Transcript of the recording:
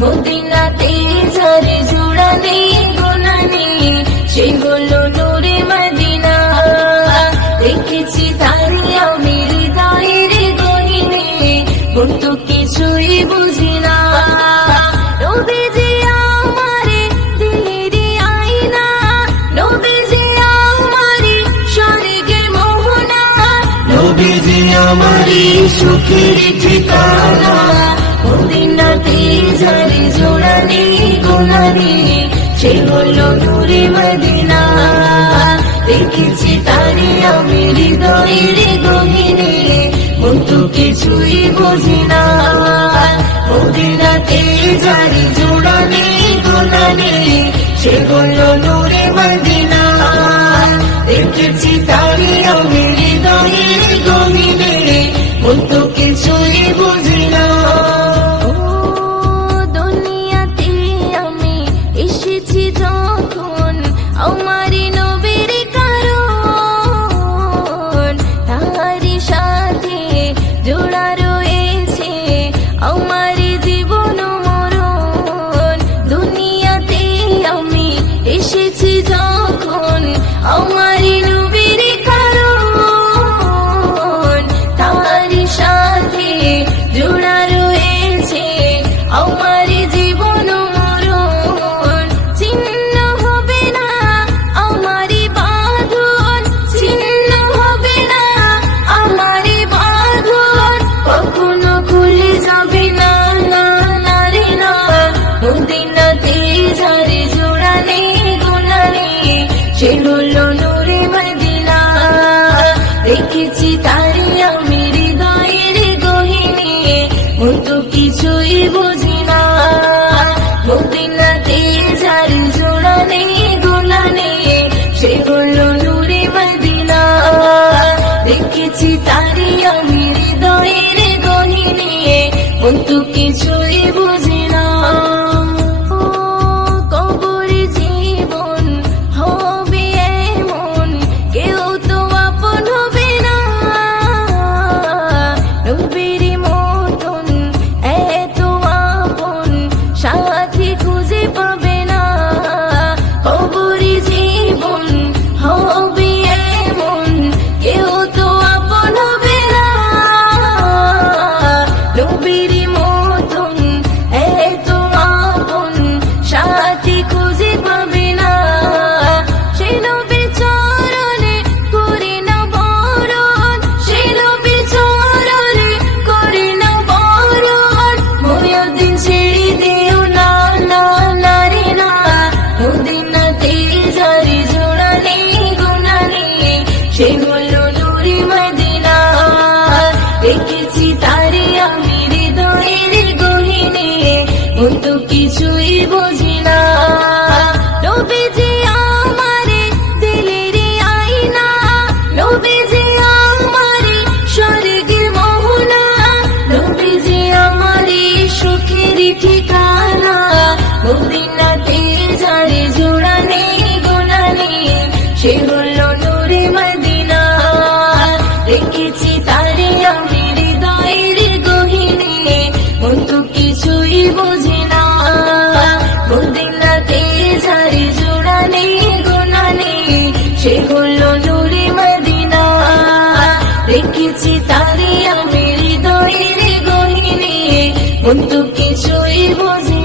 মদিনাতে যারে জোড়া নেই গোনা নেই, সে হলো নূরে মদিনা। দেখেছি তারে আমি হৃদয়ের গহীনে, কিন্তু কিছুই বুঝি না। নবীজি আমারে দিলেরই আয়না, নবীজি আমারে স্বর্গের মোহনা, নবীজি আমারে সুখের ঠিকানা। মদিনাতে যারে জোড়া নেই গোনা নেই, সে হলো নূরে মদিনা। দেখেছি তারে আমি হৃদয়ের গহীনে, কিন্তু কিছুই বুঝি না। মদিনাতে যারে জোড়া নেই গোনা নেই, সে হলো নূরে মদিনা। দেখেছি তারে আমি হৃদয়ের গহীনে, কিন্তু কিছুই বুঝি না। দুনিয়াতে আমি এসেছি যখন, আমারই নবীর কারণ, তাহারি সাথে জোড়া রয়েছে আমার জীবন মরণ। দুনিয়াতে আমি এসেছি যখন, আমারই নবীর কারণ, তাহারি সাথে জোড়া রয়েছে আমার জীবন মরণ। ছিন্ন হবে না আমারই বাঁধন, ছিন্ন হবে না আমারই বাঁধন, কখনো খুলে যাবে না, না না রে না। মদিনাতে যারে জোড়া নেই গোনা নেই, সে হলো নূরে মদিনা। দেখেছি তারে আমি হৃদয়ের গহীনে, কিন্তু কিছুই বুঝি না। মদিনাতে যারে জোড়া নেই গোনা নেই, সে হলো নূরে মদিনা। দেখেছি তারে আমি হৃদয়ের গহীনে, কিন্তু কিছুই বুঝি না। কবর জীবন হবে এমন, কেউ তো আপন হবে না। নবীর মতন এত আপন সাথী খুঁজে পাবে না। কবর জীবন হবে এমন, কেউ তো আপন হবে না। নবীর মতন এত আপন সাথী খুঁজে পাবে না। সে নবীর চরণে করে না বরণ, সে নবীর চরণে করে না বরণ। মুয়াজ্জিন ছেড়ে দিও না, না না রে না। মদিনাতে যারে জোড়া নেই গোনা নেই, সে হলো নূরে মদিনা। দেখেছি তারে আমি হৃদয়ের গহীনে, কিন্তু কিছুই বুঝি না। নবীজি আমারে দিলেরই আয়না, নবীজি আমারে স্বর্গের মোহনা, নবীজি আমারে সুখের ঠিকানা। মদিনাতে যারে জোড়া নেই গোনা নেই, সে হলো নূরে মদিনা। দেখেছি তারে আমি হৃদয়ের গহীনে, কিন্তু কিছুই বুঝি না। মদিনাতে যারে জোড়া নেই গোনা নেই, সে হলো নূরে মদিনা। দেখেছি তারে আমি হৃদয়ের গহীনে, কিন্তু কিছুই বুঝি